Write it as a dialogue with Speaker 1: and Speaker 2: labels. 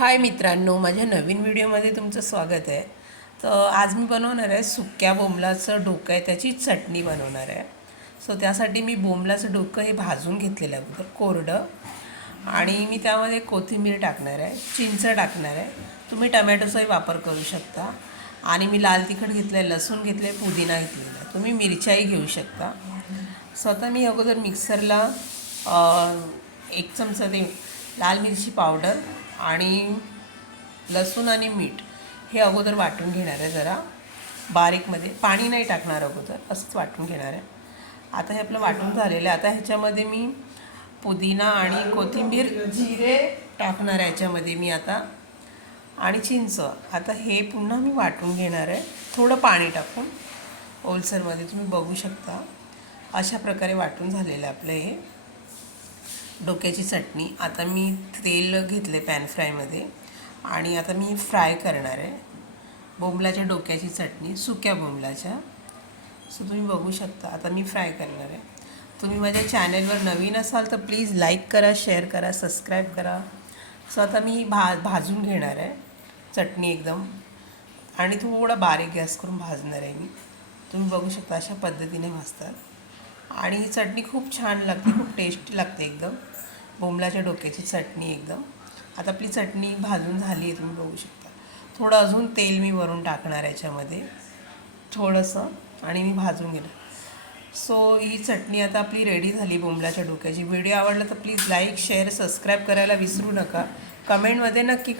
Speaker 1: हाय मित्रांनो माझ्या नवीन व्हिडिओमध्ये तुमचं स्वागत आहे. तर आज मी बनवणार आहे सुक्या बोंबलाचं डोकं आहे त्याची चटणी बनवणार आहे. सो त्यासाठी मी बोंबलाचं डोकं हे भाजून घेतलेलं आहे अगोदर कोरडं. आणि मी त्यामध्ये कोथिंबीर टाकणार आहे चिंच टाकणार आहे. तुम्ही टमॅटोचाही वापर करू शकता. आणि मी लाल तिखट घेतलं आहे लसूण घेतलं आहे पुदिना घेतलेला आहे. तुम्ही मिरच्याही घेऊ शकता. स्वतः मी अगोदर मिक्सरला एक चमचा ते लाल मिरची पावडर आणि लसूण आणि मीठ हे अगोदर वाटून घेणार आहे जरा. बारीकमध्ये पाणी नाही टाकणार अगोदर असंच वाटून घेणार आहे. आता हे आपलं वाटून झालेलं आहे. आता ह्याच्यामध्ये मी पुदिना आणि कोथिंबीर जिरे टाकणार आहे ह्याच्यामध्ये मी आता. आणि चिंच. आता हे पुन्हा मी वाटून घेणार आहे. थोडं पाणी टाकून. ओलसरमध्ये तुम्ही बघू शकता. अशा प्रकारे वाटून झालेलं आहे आपलं हे. डोक्याची चटणी. आता मी तेल घेतले पॅन फ्रायमध्ये आणि आता मी फ्राय करणार आहे. बोंबलाच्या डोक्याची चटणी सुक्या बोंबलाच्या. सो तुम्ही बघू शकता आता मी फ्राय करणार आहे. तुम्ही माझ्या चॅनलवर नवीन असाल तर प्लीज लाईक करा शेअर करा सबस्क्राईब करा. सो आता मी भा भाजून घेणार आहे चटणी एकदम. आणि थोडा बारीक गॅस करून भाजणार आहे मी. तुम्ही बघू शकता अशा पद्धतीने भाजतात. आणि ही चटणी खूप छान लागते खूप टेस्टी लागते एकदम. बोंबलाच्या डोक्याची चटणी एकदम. आता आपली चटणी भाजून झाली आहे तुम्ही बघू शकता. थोडं अजून तेल मी वरून टाकणार याच्यामध्ये. थोडंसं आणि मी भाजून घेणार. सो ही चटणी आता आपली रेडी झाली बोंबलाच्या डोक्याची. व्हिडिओ आवडला तर प्लीज लाईक शेअर सबस्क्राईब करायला विसरू नका. कमेंटमध्ये नक्की करा.